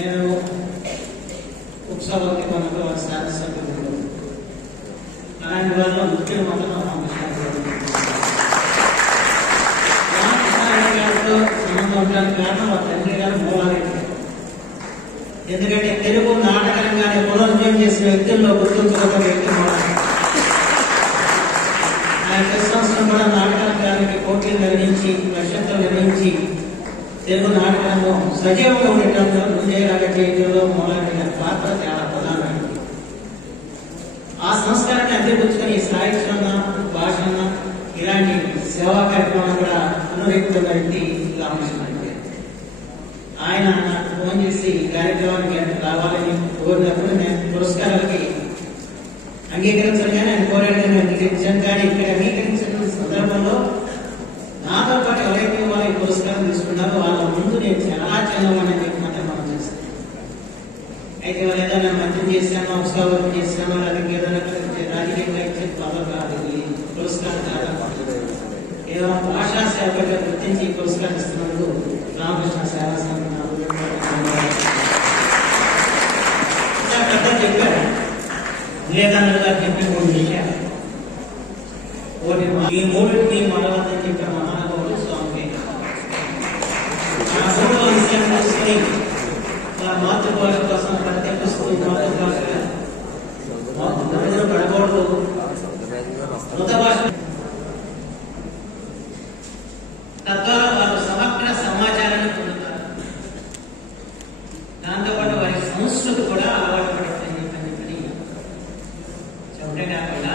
నేను ఉపసభకి మనకు శాసనసభ్యులు అలాంటి వాళ్ళు ముఖ్యులు మాత్రం గారితో సంబంధం ఉండడానికి కారణం మా తండ్రి గారు మూలారెడ్డి. ఎందుకంటే తెలుగు నాటక రంగాన్ని పునరుద్ధరణ చేసిన వ్యక్తుల్లో గుర్తుంచుకున్న వ్యక్తి మూలారెడ్డి. ఆయన ప్రతి సంవత్సరం కూడా నాటక రంగానికి పోటీలు నిర్వహించి నక్షత్రం నిర్వహించి తెలుగు నాటకంలో సజీవంగా ఉండటంలో ముందేలాగా చేయడంలో మూలారెడ్డి గారి పాత్ర చాలా ప్రధానమైనది. ఆ సంస్కారాన్ని అందిపుచ్చుకొని సాహిత్యం భాషణ ఇలాంటి సేవా కార్యక్రమాలు కూడా అనువైపుతున్న వ్యక్తి రామకృష్ణ. ఆయన నాకు ఫోన్ చేసి ఈ కార్యక్రమానికి రావాలని కోరినప్పుడు నేను పురస్కారాలకి అంగీకరించగానే ఆయన కోరాడు. అంగీకరించాను. కానీ ఇక్కడ అంగీకరించిన సందర్భంలో నాతో పాటు ఎవరైతే వాళ్ళు ఈ పురస్కారం తీసుకున్నారో వాళ్ళ ముందు నేను చాలా చిన్నవాడిని చెప్పి మాత్రం మనం చేస్తాను. అయితే వాళ్ళు ఏదైనా మంత్రం చేశామో ఉత్సవం చేశామో అలాగే ఏదైనా రాజకీయంగా ఇచ్చే పదవి కాదు. ఈ పురస్కారం చాలా కేవలం భాషా సేవగా గుర్తించి ఈ పురస్కారం ఇస్తున్నందుకు రామకృష్ణ సేవా సంఘం చెప్పారు. వివేకానంద గారు చెప్పిన 3 విషయాలు. ఈ 3టిని మొదలవద్దని చెప్పిన మహానుభావుడు స్వామి. ఆ 3వ విషయం తీసుకుని మన మాతృభాష కోసం ప్రత్యేకిస్తూ మాతృభాషగా పడకూడదు మృత భాష తద్వారా వారు సమగ్ర సమాచారాన్ని పొందుతారు. దాంతోపాటు వారి సంస్కృతి కూడా అలవాటు పడుతుంది చెప్పని చెప్పే కాకుండా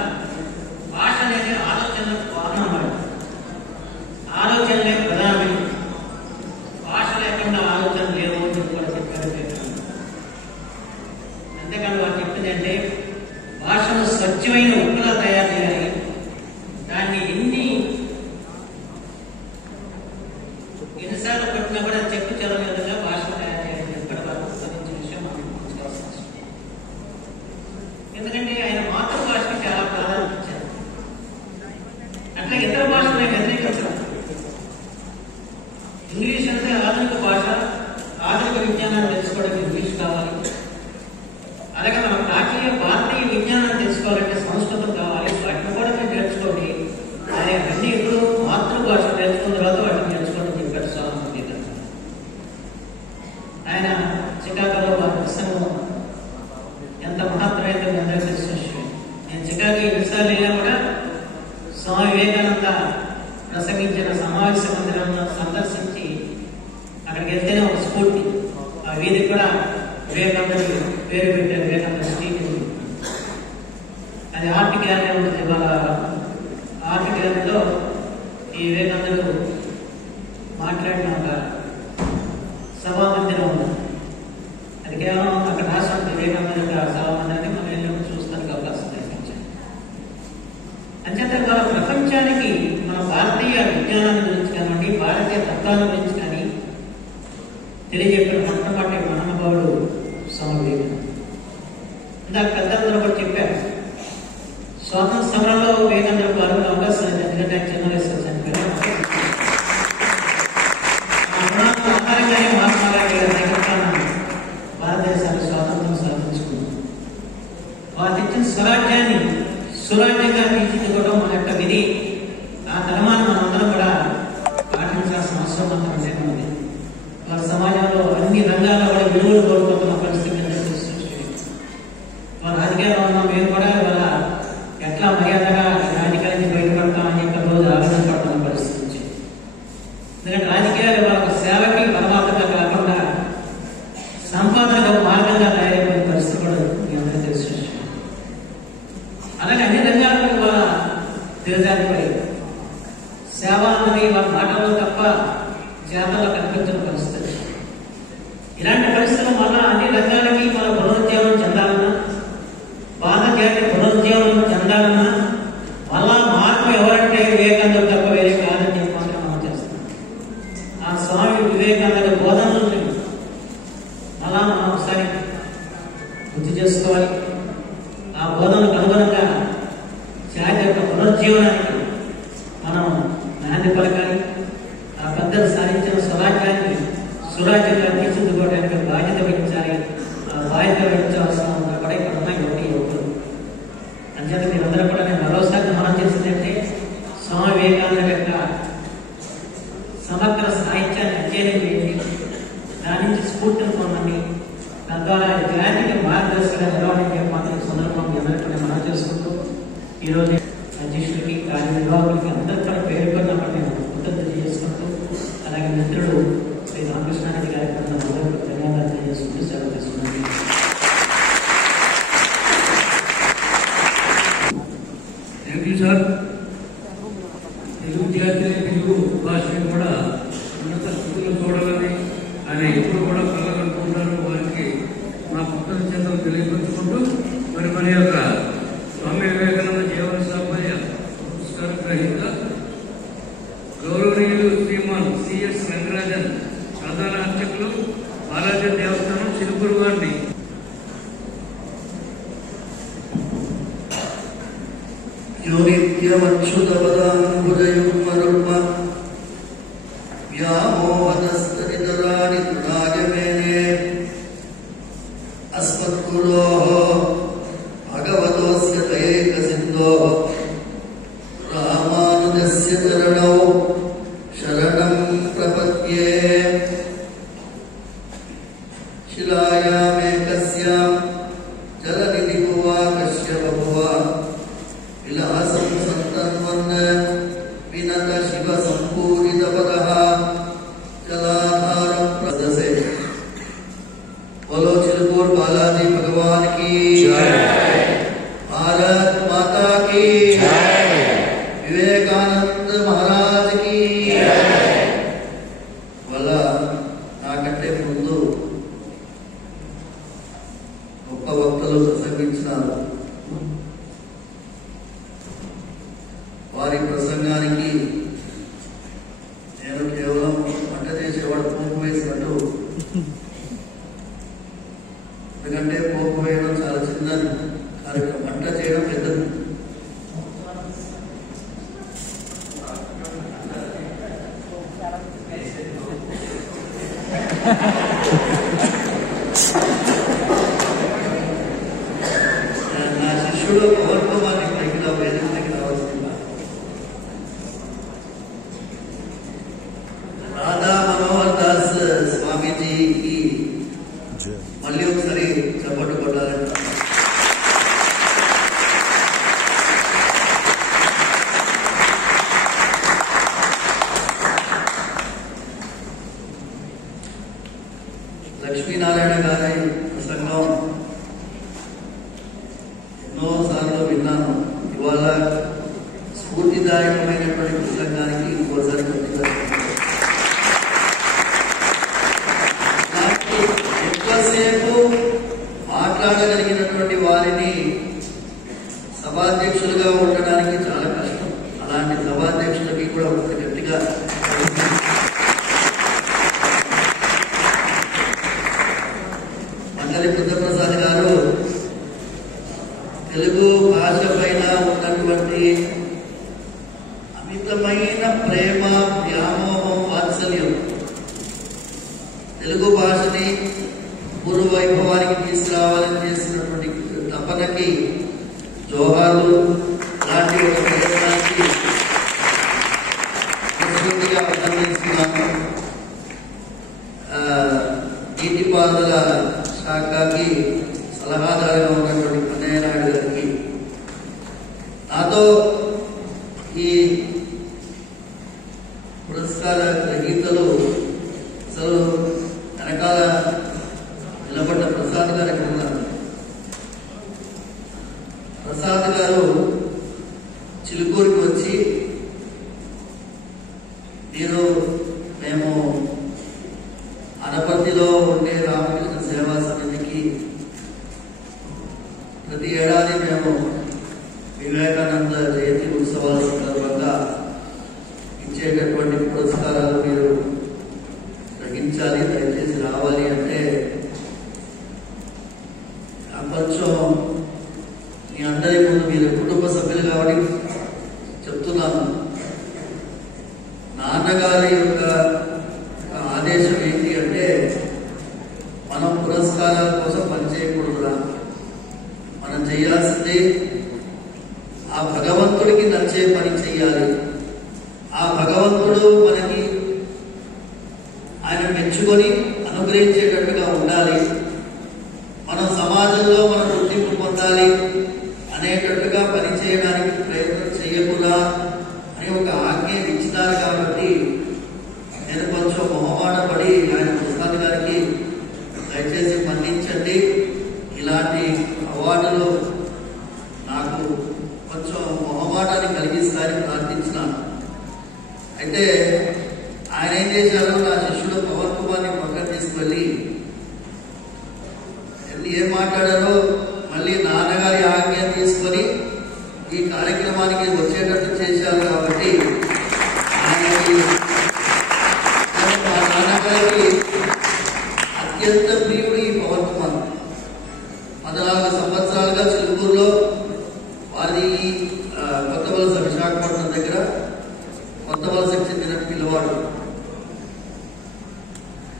భాష అనేది ఆలోచనలకు వాహనం. ఆలోచనలే ప్రధానమైనది. భాష లేకుండా ఆలోచన లేవు అని కూడా చెప్పారు. అంతేకాదు వారు చెప్పింది అంటే భాషను స్వచ్ఛమైన ఉప్పులా తయారు చేయాలి. దాన్ని ఎన్నిసార్లు పట్టినా కూడా చెప్పు చదవని విధంగా భాష తయారు చేయాలి. ఎప్పటి వరకు సాధించిన విషయం మనం గుర్తుంచుకోవాల్సిన అవసరం. ఎందుకంటే ఆయన మాతృభాషకి చాలా ప్రాధాన్యత ఇచ్చారు. అట్లా ఇతర భాషలు వ్యతిరేకించడం. ఇంగ్లీష్ అంటే ఆధునిక భాష. ఆధునిక విజ్ఞానాన్ని తెలుసుకోవడానికి ఇంగ్లీష్ కావాలి. అలాగే మన ప్రాచీన భారతీయ విజ్ఞానాన్ని తెలుసుకోవాలంటే సంస్కృతం కావాలి. వాటిని కూడా మీరు నేర్చుకోండి. ఆయన అన్ని ఇప్పుడు మాతృభాష నేర్చుకున్న తర్వాత వాటిని నేర్చుకోండి చెప్పాడు స్వామి. ఆయన చికాగోలో వారి ప్రసంగం ఎంత మహత్తరమైందో మీ అందరికీ తెలిసిన విషయం. నేను చికాగో ఎన్నిసార్లు వెళ్ళినా కూడా స్వామి వివేకానంద ప్రసంగించిన సమావేశ మందిరాలను సందర్శించి అక్కడికి వెళ్తేనే ఒక స్ఫూర్తి. ఆ వీధి కూడా వివేకానంద పేరు పెట్టారు. వివేకానంద స్ట్రీట్. అది ఆర్ట్ గ్యాలరీ ఉంటుంది. వాళ్ళ ఆర్ట్ గ్యాలరీలో ఈ వివేకానందుడు మాట్లాడిన ఒక సభా మందిరం ఉంది. అది కేవలం అక్కడ రాసి ఉంటుంది వివేకానంద సభా మందిరాన్ని మనం వెళ్ళినప్పుడు చూస్తానికి అవకాశం కల్పించాలి. అంచేత వాళ్ళ ప్రపంచానికి మన భారతీయ విజ్ఞానాన్ని గురించి కానివ్వండి, భారతీయ తత్వాల గురించి కానీ తెలియజెప్పిన మొట్టమొదటి మహానుభావుడు స్వామి వివేకానంద. ఇందాక పెద్దలందరూ కూడా చెప్పారు. స్వాతంత్ర సమరంలో వివేకానంద పాల్గొనే అవకాశం లేదు. ఎందుకంటే ఆయన చిన్న వయసులో చనిపోయారు. ఆధారంగానే మహాత్మా గాంధీ గారి నాయకత్వాన్ని భారతదేశాన్ని స్వాతంత్రం సాధించుకుంది. వారు తెచ్చిన స్వరాజ్యాన్ని సురాజ్యంగా తీర్చిదిద్దడం మన యొక్క విధి. ఆ ధర్మాన్ని మనందరం కూడా పాటించాల్సిన అవసరం మాత్రం ఉంది. వారి సమాజంలో అన్ని రంగాల్లో కూడా విలువలు కోల్పోతున్న పరిస్థితి మన రాజకీయాల్లో ఉన్న మేము కూడా ఇవాళ ఎట్లా మర్యాదగా రాజకీయానికి బయటపడతామని చెప్పి రోజు ఆలోచన పడుతున్న పరిస్థితి నుంచి. ఎందుకంటే రాజకీయాలు వాళ్ళ సేవకి పరమాత్మగా కాకుండా సంపాదనకు ఒక మార్గంగా తయారైపోయిన పరిస్థితి కూడా మీ అందరికీ తెలిసిన విషయం. అలాగే అన్ని రంగాల్లో ఇవాళ దిగజారిపోయి సేవ అన్నది వాళ్ళ మాటల్లో తప్ప చేతల్లో కనిపించిన పరిస్థితి. ఇలాంటి పరిస్థితులు మళ్ళా అన్ని రంగాలకి మన పునరుజ్జీవనం చెందాలన్నా, భారతజాతి పునరుజ్జీవనం చెందాలన్నా మళ్ళా మార్పు ఎవరంటే వివేకానందుడు తప్ప వేరే కాదని చెప్పి మాత్రం మనం చేస్తాం. ఆ స్వామి వివేకానంద బోధనలు మళ్ళా మనం ఒకసారి గుర్తు చేసుకోవాలి. ఆ బోధనకు అనుగుణంగా జాతి యొక్క పునరుజ్జీవనానికి మనం నాంది పలకాలి. ఆ పెద్దలు సాధించిన స్వరాజ్యాన్ని సురాజ్యంగా తీర్చిదిద్దుకోవడానికి బాధ్యత వహించాలి. ఆ బాధ్యత వహించాల్సిన కూడా ఇక్కడ ఉన్న యువకులు. అంచేత మీరందరూ కూడా నేను మరోసారి మనం చేసిందంటే స్వామి వివేకానంద యొక్క సమగ్ర సాహిత్యాన్ని అధ్యయనం చేయండి, దాని నుంచి స్ఫూర్తిని పొందండి, తద్వారా జాతికి మార్గదర్శకంగా నిలవడానికి మాత్రం సందర్భం అందరికీ మనం చేసుకుంటూ ఈరోజు అధ్యక్షులకి కార్యనిర్వాహకులకి అందరూ కూడా పేరు పేరున నేను కృతజ్ఞత చేసుకుంటూ, అలాగే మిత్రుడు శ్రీ రామకృష్ణారెడ్డి గారి అందరూ ధన్యవాదాలు తెలియజేసుకుంటూ సెలవు తీసుకున్నాను. Thank you sir. తెలుగు జాతి తెలుగు భాషను కూడా ఉన్నత స్థితిలో చూడాలని ఆయన ఎప్పుడు కూడా కలగనుకుంటారు. వారికి నా కృతజ్ఞతలు తెలియపరుచుకుంటూ మరి యొక్క స్వామి వివేకానంద జీవన సాఫల్య పురస్కార గ్రహీత గౌరవనీయులు శ్రీమాన్ సిఎస్ రంగరాజన్ ప్రధాన అర్చకులు బాలాజీ దేవస్థానం చిలుకూరు గారిని నిత్యమచ్యుతపదాంబుజయుగ్మరుగ్మ వ్యామోహనస్తనితరాణి తృణాయమేనే అస్మద్గురోః భగవతోస్య దయైకసిన్ధోః రామానుజస్య చరణౌ శరణం ప్రపద్యే. శిలాయామేకస్యాం జలనిధి భువా కశ్యప భువా విలాసం సంతన్వన్ వినత శివ సంపూరిత పదః జలాధారం ప్రదసే. बोलो चिलकूर बालाजी भगवान की जय, भारत माता की जय, विवेकानंद महाराज की जय. వల్ల నాకంటే ముందు గొప్ప వక్తలు ప్రసంగించినారు. వారి ప్రసంగానికి నేను కేవలం వంట చేసేవాడు పోపు వేసినట్టు, ఎందుకంటే పోపు వేయడం చాలా చిన్నది కార్యక్రమం, వంట చేయడం పెద్దది. నా శిష్యుడు పౌర్ణమానికి పైకి వేదికకి రావాల్సింది. రాధా మనోహర్ దాస్ స్వామీజీకి మళ్ళీ ఒకసారి చప్పట్లు కొట్టాలంట. లక్ష్మీనారాయణ గారి ప్రసంగం ఎన్నోసార్లు విన్నాను. ఇవాళ స్ఫూర్తిదాయకమైనటువంటి ప్రసంగానికి ఇంకోసారి ఎక్కువసేపు మాట్లాడగలిగినటువంటి వారిని సభాధ్యక్షులుగా ఉండడానికి చాలా కష్టం. అలాంటి సభాధ్యక్షులకి కూడా ఒక గట్టిగా మండలి బుద్ధప్రసాద్ గారు తెలుగు భాష పైన ఉన్నటువంటి అమితమైన ప్రేమ, వ్యామోహం, వాత్సల్యం, తెలుగు భాషని పూర్వ వైభవానికి తీసుకురావాలని చేసినటువంటి తపనకి జోహార్లు. లాంటి ఒక ప్రయత్నానికి పూర్తిగా అభినందిస్తున్నాను. నీటిపారుదల శాఖకి సలహాదారుగా ఉన్నటువంటి కన్నయ్య నాయుడు గారికి, నాతో ఈ పురస్కార గ్రహీతలు అసలు వెనకాల నిలబడ్డ ప్రసాద్ గారు ఎక్కడ ఉన్నారు? ప్రసాద్ గారు చిలుకూరుకి వచ్చి మేము అనపర్తిలో ఉండే రామకృష్ణ సేవా సమితికి ప్రతి ఏడాది మేము వివేకానంద జయంతి ఉత్సవాల సందర్భంగా ఇచ్చేటటువంటి పురస్కారాలు మీరు గ్రహించాలి, దయచేసి రావాలి అంటే కొంచెం మీ అందరి ముందు మీరు కుటుంబ పురస్కారాల కోసం పనిచేయకూడదురా. మనం చేయాల్సిందే ఆ భగవంతుడికి నచ్చే పని చేయాలి. ఆ భగవంతుడు మనకి ఆయన మెచ్చుకొని అనుగ్రహించేటట్టుగా ఉండాలి. మనం సమాజంలో మనం గుర్తింపు పొందాలి అనేటట్టుగా పనిచేయడానికి ప్రయత్నం చేయకురా అని ఒక ఆజ్ఞ ఇచ్చినారు. కాబట్టి నేను కొంచెం మొహమాటపడి ఆయన ప్రసాద్ గారికి దయచేసి మన్నించండి, ఇలాంటి అవార్డులు నాకు కొంచెం మొహమాటాన్ని కలిగిస్తారని ప్రార్థించినాను. అయితే ఆయన ఏం చేశారు, నా శిష్యుడు పవన్ కుమార్ని పక్కన తీసుకువెళ్ళి ఏం మాట్లాడారో మళ్ళీ నాన్నగారి ఆజ్ఞ తీసుకొని ఈ కార్యక్రమానికి వచ్చేటట్టు చేశారు. కాబట్టి మా నాన్నగారికి అత్యంత ప్రియుడు ఈ పవన్ కుమార్. 14 సంవత్సరాలుగా చిలుకూరులో వారి కొత్త వలస విశాఖపట్నం దగ్గర కొత్త వలసకు చెందిన పిల్లవాడు.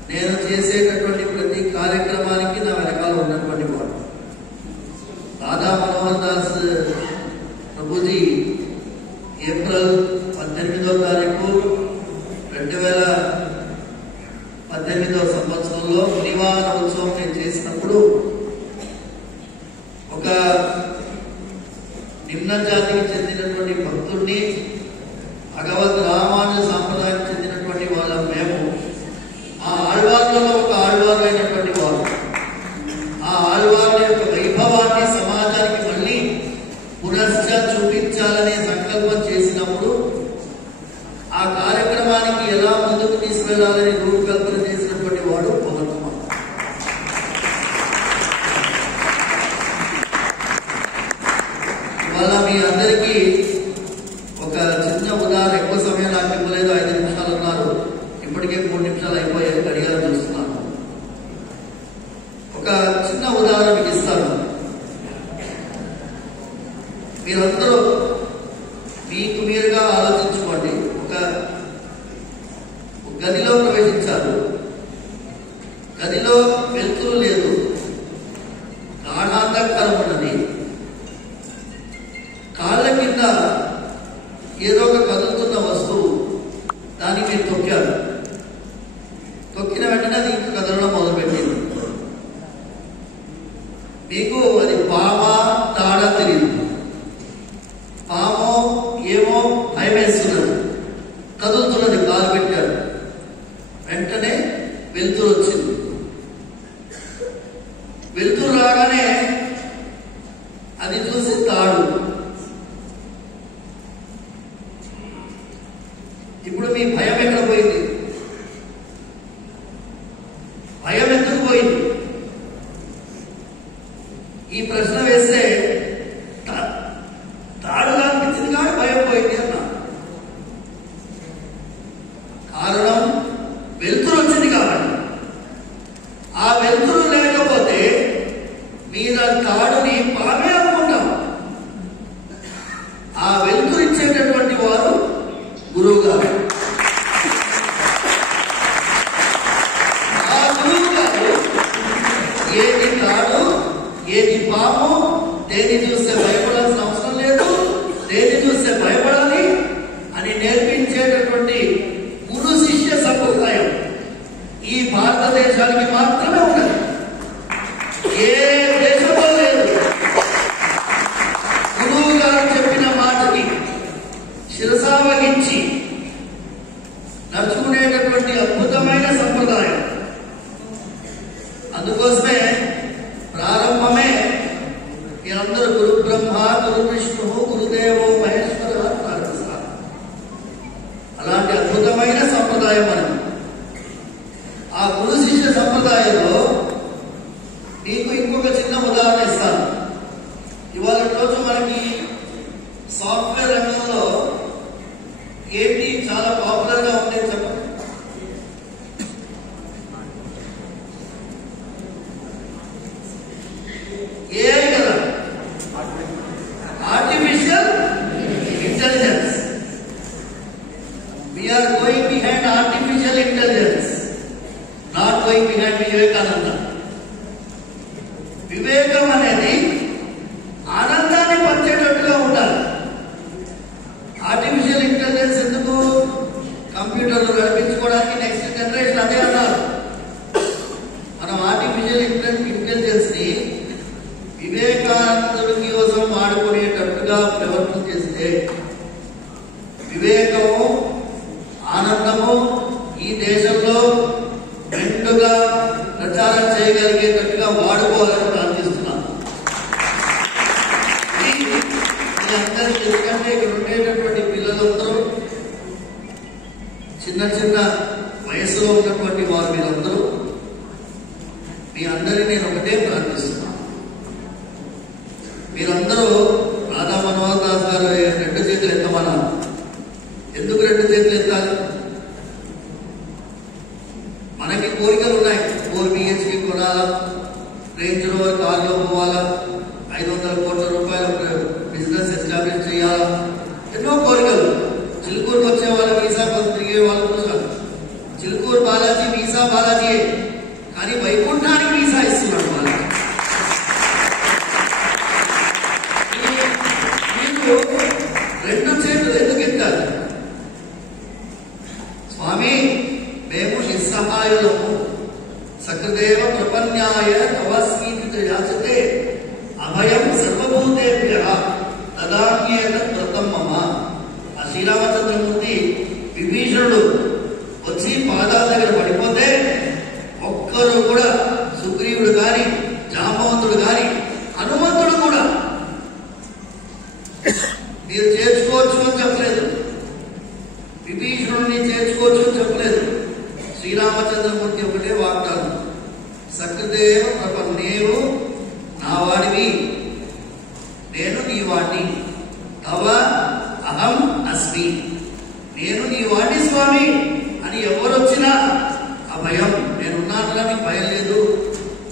నేను చేసేటటువంటి ప్రతి కార్యక్రమానికి నా వెనకాల ఉన్నటువంటి వాడు. దాదా మనోహర్ దాస్ ప్రభుజీ ఏప్రిల్ 18వ తారీఖు 2018వ సంవత్సరంలో నివారణ ఉత్సవం నేను చేసినప్పుడు ఒక నిమ్న జాతికి చెందినటువంటి భక్తుడిని, భగవద్ రామానుజ సాంప్రదాయానికి చెందినటువంటి వాళ్ళ మేము ఆ ఆళ్వార్లలో ఒక ఆళ్వారు అయినటువంటి వారు, ఆ ఆళ్వార్ల యొక్క వైభవాన్ని సమాజానికి మళ్ళీ పునశ్చ చూపించాలనే సంకల్పం చేసినప్పుడు ఆ కార్యక్రమానికి ఎలా ముందుకు తీసుకెళ్లాలని రూపకల్పన చేసినటువంటి వాడు పవన్ కుమార్. ఇవాళ మీ అందరికీ ఒక చిన్న ఉదాహరణ, ఎక్కువ సమయం నాకు ఇవ్వలేదు, 5 నిమిషాలు ఉన్నారు, ఇప్పటికే 3 నిమిషాలు అయిపోయాయి, గడియారం చూస్తున్నాను. ఒక చిన్న ఉదాహరణ మీకు ఇస్తాను. మీరందరూ మీకు మీరుగా ఆలోచించుకోండి. ఒక గదిలో ప్రవేశించారు, గదిలో వెలుతురు లేదు, గాఢాంధకారం ఉన్నది, కాళ్ళ కింద ఏదో ఒక కదులుతున్న వస్తువు, దాన్ని మీరు తొక్కారు. తొక్కిన వెంటనే అది ఇంకా కదలడం మొదలుపెట్టింది. మీకు అది పామా తాడా తెలియదు, పామో ఏమో భయం వేస్తున్నది, కదులుతున్నది, కాలు పెట్టారు. వెంటనే వెలుతురు వచ్చింది. వెలుతురు రాగానే అది చూసి తాడు. ఇప్పుడు మీ భయం ఎక్కడ పోయింది? భయం ఎందుకు పోయింది? ఈ ప్రశ్న వేస్తే తాడుగా అనిపించింది కానీ భయం పోయింది అన్నా. కారణం వెలుతురు వచ్చింది కాబట్టి. ఆ వెలుతురు లేకపోతే మీద తాడుని పామే అనుకుంటాం. ఆ వెలుతురు ఇచ్చేటటువంటి వారు గురువు గారు. ఆ గురువు గారు ఏది తాడు ఏది పాము, దేని చూస్తే భయపడాల్సిన అవసరం లేదు, దేని చూస్తే భయపడాలి అని నేర్పించేటటువంటి గురు శిష్య సంప్రదాయం ఈ భారతదేశానికి మాత్రమే ఉన్నది, ఏ దేశంలో లేదు. గురువు గారు చెప్పిన మాటకి శిరసావహించి నడుచుకునేటటువంటి అద్భుతమైన సంప్రదాయం. అందుకోసమే ప్రారంభమే మీరందరూ గురు బ్రహ్మ గురు విష్ణు గురుదేవో మహేశ్వర ప్రార్థిస్తారు. అలాంటి అద్భుతమైన సంప్రదాయం మనం. ఆ గురు శిష్య సంప్రదాయంలో మీకు ఇంకొక చిన్న ఉదాహరణ ఇస్తాను. ఇవాళ రోజు మనకి సాఫ్ట్వేర్ రంగంలో ఏంటి చాలా పాపులర్ గా ఉంది చెప్పండి. ఏఐ కదా, artificial intelligence. We're going behind artificial intelligence, not going behind Vivekananda. వివేకం అనేది ఆనందాన్ని పంచేటట్టుగా ఉండాలి. ఆర్టిఫిషియల్ ఇంటెలిజెన్స్ ఎందుకు? కంప్యూటర్లు నడిపించుకోవడానికి నెక్స్ట్ జనరేషన్ అదే అన్నారు. మనం ఆర్టిఫిషియల్ ఇంటెలిజెన్స్ ని వివేకానందుడి కోసం వాడుకునేటట్టుగా ప్రవర్తన చేస్తే వివేకము, ఆనందము ఈ దేశంలో మెండుగా ప్రచారం చేయగలిగేటట్టుగా వాడుకోవాలని ప్రార్థిస్తున్నాను. అందరికీ ఎందుకంటే ఇక్కడ ఉండేటటువంటి పిల్లలందరూ చిన్న చిన్న వయసులో ఉన్నటువంటి వారు మీరందరూ, మీ అందరినీ నేను ఒకటే ప్రార్థిస్తున్నాను. మీరందరూ రాధా మనోహర్ దాస్ గారు 2 చేతులు ఎత్తమన్నారు. ఎందుకు 2 చేతులు ఎత్తాలి? మనకి కోరికలు ఉన్నాయి. 4 BHK కొనాలా, రేంజ్ రోవర్ కార్లో పోవాలా, 500 కోట్ల రూపాయల బిజినెస్ ఎస్టాబ్లిష్ చేయాలా, ఎన్నో కోరికలు. చిలుకూరుకి వచ్చే వాళ్ళు వీసా తిరిగే వాళ్ళు కూడా చిలుకూరు బాలాజీ వీసా బాలాజీయే, కానీ వైకుంఠానికి వీసా ఇస్తున్నాడు బాలాజీ. మీరు 2 చేతులు ఎందుకు ఎత్తాలి? స్వామి, మేము నిస్సహాయులము, సకృదేవ ప్రపన్యాయ తవస్కీర్తి యాచతే అభయం సర్వభూతేభ్యః తదాన్యేతత్ వ్రతం మమ. ఆ శ్రీరామచంద్రమూర్తి విభీషణుడు వచ్చి పాదాల దగ్గర పడిపోతే ఒక్కరు కూడా, సుగ్రీవుడు గాని, జాంబవంతుడు గాని, హనుమంతుడు కూడా మీరు చేర్చుకోవచ్చు అని చెప్పలేదు. విభీషణుడిని చేర్చుకోవచ్చు అని చెప్పలేదు. శ్రీరామచంద్రమూర్తి ఒకటే వాగ్దానం, సకృదేవ ప్రపన్నేవు, నా వాడివి, నేను నీ వాడిని, తవ అహం అస్మి, నేను నీ వాడిని స్వామి అని ఎవరొచ్చినా అభయం, నేనున్నాను కానీ భయం లేదు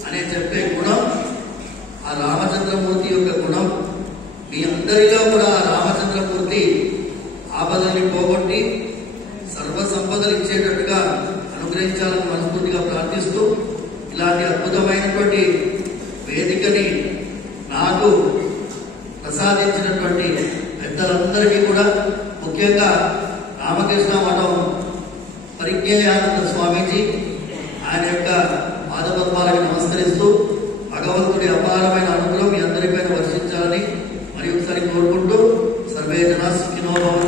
అని చెప్పే గుణం ఆ రామచంద్రమూర్తి యొక్క గుణం. మీ అందరిలో కూడా ఆ రామచంద్రమూర్తి ఆపదల్ని పోగొట్టి సర్వ సంపదలు ఇచ్చేటట్టుగా అనుగ్రహించాలని మనస్ఫూర్తిగా ప్రార్థిస్తూ, ఇలాంటి అద్భుతమైనటువంటి వేదికని నాకు ప్రసాదించినటువంటి పెద్దలందరికీ కూడా, ముఖ్యంగా రామకృష్ణ మఠం పరిజ్ఞానానంద స్వామీజీ, ఆయన యొక్క పాదపద్మాలకు నమస్కరిస్తూ భగవంతుడి అపారమైన అనుగ్రహం మీ అందరిపైన వర్షించాలని మరి ఒకసారి కోరుకుంటూ, సర్వే జనా సుఖినో భవంతు.